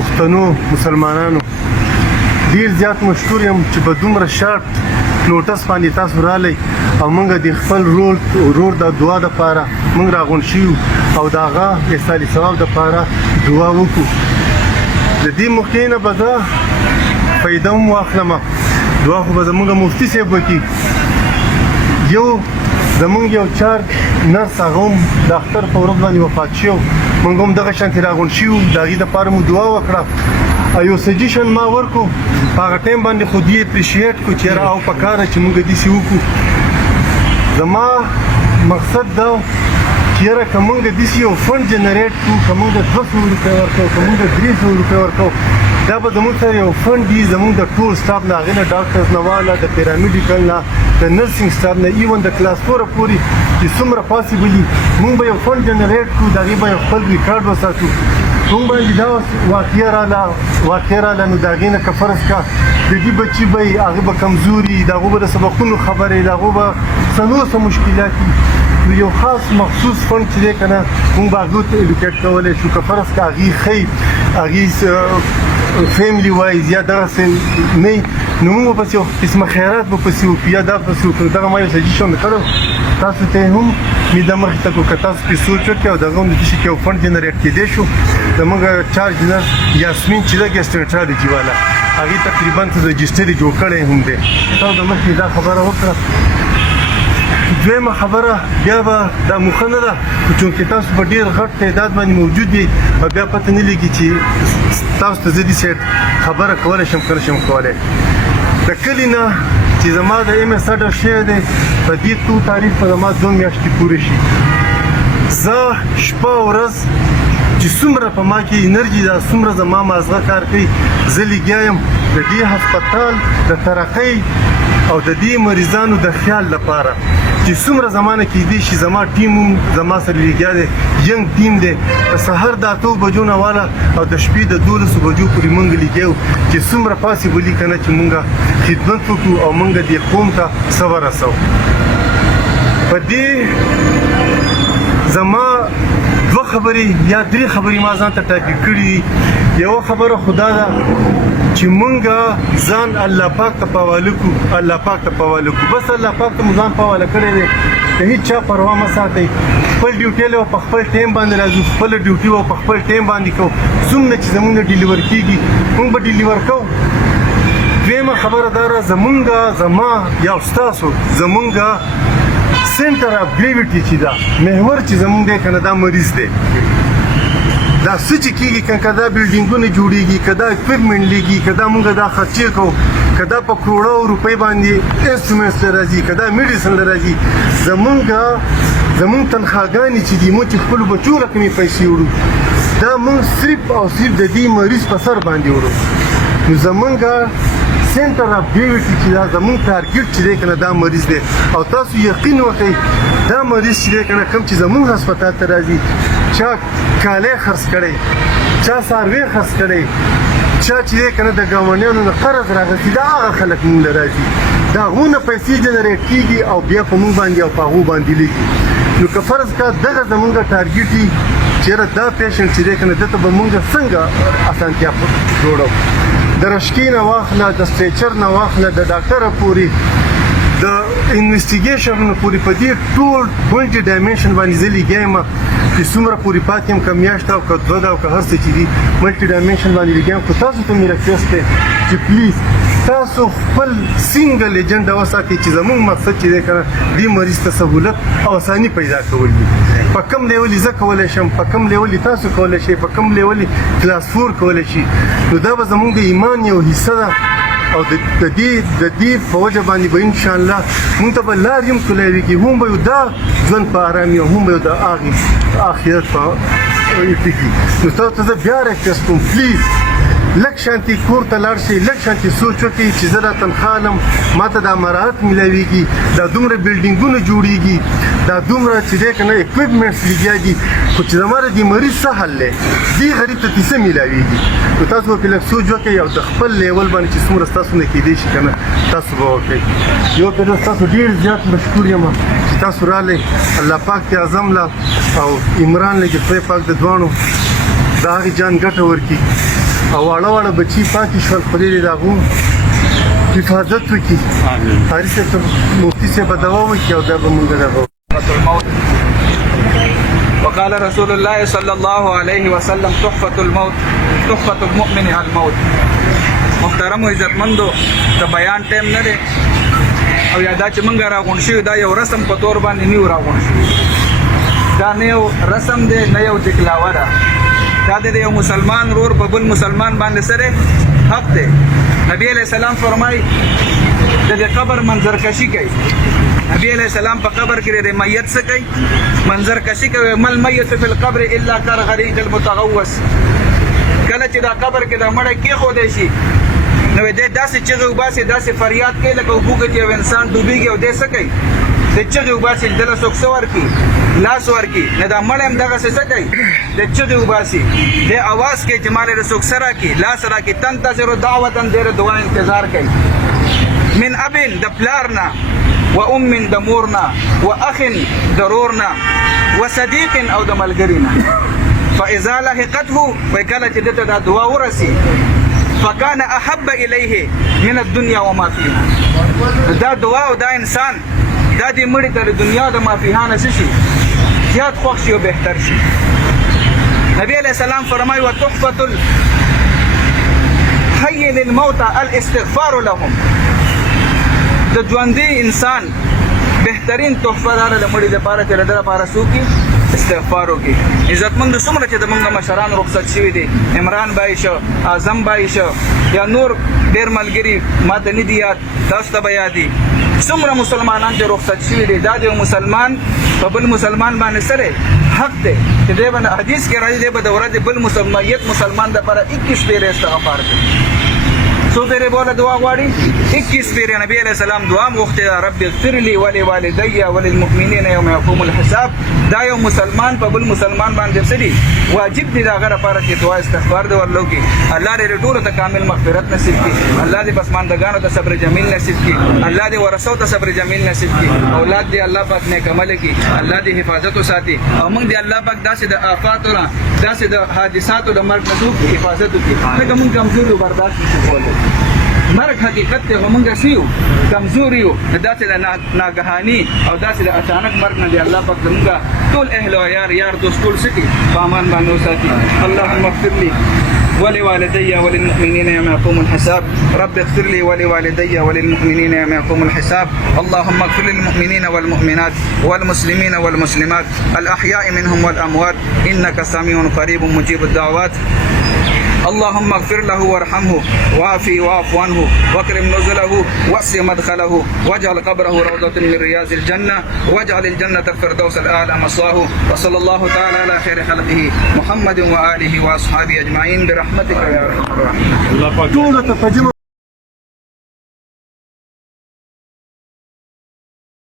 پښتنو مسلمانانو ډیر زیات مشکور یم چې په دومره شارټ نوټس باندې تاسو رالی او موږ د خپل رور د دعا دپاره موږ راغونډ شوي او د هغه ایصال ثواب دپاره دعا وکړو. د دې موقع نه به زه فایده هم واخلم. دعا خو به زموږ مفتي صاحب وکړي. زمونږ یو چار نرس هغه هم د اختر په ورځ باندې وفات شو. موږ هم دغه شانتې راغونډ شوي وو. د هغې دپاره مو دعا وکړه. یو سجیشن ما ورکړو په هغه ټایم باندې خو دې اپریشیټ کړو چې یاره او پکاره چې موږ داسې وکړو. زما مقصد دا چې یاره که موږ داسې یو فنډ جنریټ کړو، که موږ 200 روپۍ ورکړو، که موږ 300 روپۍ ورکړو، دا به زموږ سره یو فنډ وي زموږ د ټول سټاف نه، هغې نه ډاکټرز نه واله، د پیرامیډیکل نه، د نرسنګ سټاف نه، ایون د کلاس 4 پورې چې څومره پاسبل وي موږ به یو فنډ جنریټ کړو، د هغې به یو خپل ریکارډ وساتو. موږ باندې دا واقعه راله نو د هغې نه که فرض که د دې بچي به یې هغه به کمزوري، د هغو به د سبقونو خبرې، د هغو به څه نور څه مشکلات وي، نو یو خاص مخصوص فنډ چې دی که نه موږ به هغو ته الوکیټ کولی شو. که فرض که هغې ښی هغې فیملی وایز یا دغسې نه نو موږ به پسې یو قسمه خیرات به پسې وکړو یا دا پسې وکړو. دغه ما یو سجیشن کړی تاسو ته هم مې د مخې ته کړو که تاسو پرې سوچ وکړئ او دغه هم د داسې یو فنډ جنریټ کېدی شو. زموږ چارج نرس یاسمین چې ده ګیسټرنټرالوجي والا هغې تقریبا رجسټر یې جوړ کړی هم دی. تاسو د مخکې دا خبره وکړه. دویمه خبره بیا به دا موخه نه ده چونکې تاسو په ډېر غټ تعداد باندې موجود یې او بیا پته نه لګي چې تاسو ته زه داسې خبره کولی شم که نه شم کولی. د کلي نه چې زما د ایم ایس اډر شوی دی په دې 2 تاریخ په زما 2 میاشتې پورې شي. زه شپه او ورځ چې څومره په ما کې انرژي ده څومره زما مازغه کار کوي زه لګیا یم د دې هسپتال د ترقۍ او د دې مریضانو د خیال لپاره چې څومره زمانه کېدی شي زما ټیم هم زما سره لګیا دی، ینګ ټیم دی. د سهار د 8 بجو نه واله او د شپې د 12 بجو پورې موږ لګیا یو چې څومره پاسبل وي که نه چې موږ خدمت وکړو او موږ دې قوم ته څه ورسوو. په دې زما 2 خبرې یا 3 خبرې ما ځان ته ټاپک کړي دي. یوه خبره خو دا ده چې مونږ ځان الله پاک ته په حواله کړو، الله پاک ته په حواله کړو. بس الله پاک ته مو ځان په حواله کړی دی. د هېڅ چا پروا مه ساتئ. خپل ډیوټي له په خپل ټایم باندې راځو، خپله ډیوټي به په خپل ټایم باندې کوو. څومره چې زمونږ نه ډیلیور کېږي مونږ به ډیلیور کوو. دویمه خبره دا ده زما یا ستاسو زمونږ سنټر اف ګریویټي چې ده محور چې زمونږ دی که نه دا مریض دی. دا څه چې کېږي که دا بلډینګونه جوړېږي، که دا اکوپمنټ لګي، که دا مونږ دا خرچې کوو، که دا په کروړو روپۍ باندې انسټرومنټس له راځي، که دا میډیسن له راځي، زمونږ تنخواګانې چې دي مونږ چې خپلو بچو رقمې پیسې وړو دا مونږ صرف او صرف د دې مریض په سر باندې وړو. نو زمونږ سنټر اف ګریویټي چې دا زمونږ ټارګټ چې دی که نه دا مریض دی. او تاسو یقین وکړئ دا مریض چې دی که نه کوم چې زمونږ هسپتال ته راځي چا کالی خرڅ کړی، چا څاروی خرڅ کړی، چا چې دی که نه د ګاونډیانو نه قرض راغلی، دا هغه خلک مونږ له راځي. د هغو نه پیسې جنریټ کېږي او بیا په مونږ باندې او په هغو باندې لګي. نو که فرض کړه دغه زمونږ ټارګټ وي چې یاره دا پیشنټ چې دی که نه ده ته به مونږ څنګه اسانتیا جوړو. د رشکې نه واخله، د سټریچر نه واخله، د ډاکټره پورې، د انویسټیګیشن پورې په دې ټول ملټي ډایمنشن باندې زه لګیا یم چې څومره پورې پاتې یم که میاشت او که 2 او که هر څه چې دي ملټي ډایمنشن باندې لګیا یم. خو تاسو ته مې ریکویسټ دی چې پلیز تاسو خپل سینګل ایجنډا وساتئ چې زموږ مقصد چې دی که نه دې مریض ته سهولت او اساني پیدا کول دي. په کوم لیول زه کولی شم، په کوم لیول تاسو کولی شئ، په کوم لیول کلاس 4 کولی شي. نو دا به زموږ د ایمان یو حصه ده او د دې په وجه باندې به انشاءالله مونږ ته به لار هم کولاویږي، هم به یو دا ژوند په ارامي او هم به یو د آخرت په ټکي. نو تاسو ته زه بیا ریکویسټ کوم پلیز لږ شانتي کور ته لاړ شئ، لږ شانتي سوچ وکړئ چې زه دا تنخوا لم، ما ته دا مراحت میلاویږي، دا دومره بلډینګونه جوړېږي، دا دومره چې دی که نه اکوپمنټس لګیا دي، خو چې زما د دې مریض څه حل دی دې غریب ته څه میلاویږي. نو تاسو به پرې لږ سوچ وکړئ او د خپل لیول باندې چې څومره ستاسو نه کېدی شي که نه تاسو به وکړئ. یو پرې ستاسو ډېر زیات مشکور یم چې تاسو رالی. الله پاک ته اعظم له او عمران له چې خدای پاک د دواړو د هغې جان ګټه ورکړي. او واړه بچي پاتې شول خدای دې د هغو حفاظت وکړي قاري صاحب مفتي صاحب به دوا وکړي او دا به مونږ دغه الموت. وقال رسول الله صلى الله عليه وسلم تحفة الموت تحفة المؤمن الموت. محترم و عزتمندو د بیان ټیم نه دی او یا دا چې مونږ راغونډ شوي دا یو رسم په طور باندې نیو راغونډ شوي دا نه یو رسم دی نه یو دکلاوه ده دا د یو مسلمان ورور په بل مسلمان باندې سره حق دی. نبی علیہ السلام فرمای د قبر منظر کشي کوي. نبی علیہ السلام په قبر کې د میت څه کوي منظر کشي کوي. مل میت فی القبر الا كالغريق المتغوص. کله چې دا قبر کې د مړی کې خو دی شي نو دې داسې چغې وباسي داسې فریاد کوي لکه اوبو کې یو انسان ډوبېږي او دې څه کوي د چغې وباسي دله څوک څه ورکړي لاس ورکړي نه دا مړی هم دغسې څه کوي د چغې وباسي دې اواز کوي چې مالې د څوک څه راکړي لاس راکړي تنتظر دعوتا ډېر دعا انتظار کوي من ابن د پلارنا و ام د مورنا و اخ د رورنا و صدیق او د ملګري نه فاذا لحقته وکله چې دته دا دعا ورسي فكان احب اليه من الدنيا وما فيها. دا دعا او دا انسان دا دې مړي ته د دنیا د ما فيها نه شي زیات خوښ شي او بهتر شي. نبی علیہ السلام فرمایي وتحفة الحي للموتى الاستغفار لهم. د ژوندي انسان بهترین تحفه دا د مړي لپاره چې د لپاره سوکي استغفار وکړي. عزتمند څومره چې د موږ مشران رخصت شوي دي عمران بای شو اعظم بای شو یا نور ډېر ملګري ماته نه دي یاد تاسو ته به یاد دي څومره مسلمانان چې رخصت شوي دي دا د مسلمان په بل مسلمان باندې سره حق دی چې دی باندې حدیث کې راځي دی به د ورځې بل مسلمان دپاره 21 پیرې استغفار کوي. سو پیرے بولا دعا غواړي 21 پیرے نبی علیہ السلام دعا مغفر رب اغفر لي ولوالدي وللمؤمنين يوم يقوم الحساب. دا یو مسلمان په بل مسلمان باندې سړي واجب دي دا غره لپاره چې دعا استغفار دی ورلوږي. الله دې ټول ته کامل مغفرت نصیب کړي. الله دې پسماندګانو ته صبر جمیل نصیب کړي. الله دې ورثو ته صبر جمیل نصیب کړي. اولاد دې الله پاک نیک عمل کړي. الله دې حفاظت وساتي او موږ دې الله پاک داسې د آفاتو نه داسې د حادثاتو د مرګ نه حفاظت وکړي لکه موږ کمزوري برداشت نشو کولی. مرګ حقیقت ته موږ شیو کمزوري یو داسې د ناګهاني او داسې د اچانک مرګ نه دی الله پاک زموږ ټول اهل او یار دوست ټول سکي په امان باندې وساتي. اللهم اغفر لي ولوالدي وللمؤمنين يوم يقوم الحساب. رب اغفر لي ولوالدي وللمؤمنين يوم يقوم الحساب. اللهم اغفر للمؤمنين والمؤمنات والمسلمين والمسلمات الأحياء منهم والأموات إنك سميع قريب مجيب الدعوات. اللهم اغفر له وارحمه وعافه واعف عنه واكرم نزله واسع مدخله واجعل قبره روضة من رياض الجنة واجعل الجنة الفردوس الأعلى مصواه. وصلى الله تعالى على خير خلقه محمد وآله وأصحابه أجمعين برحمتك يا أرحم الراحمين. ټول ته ترجمه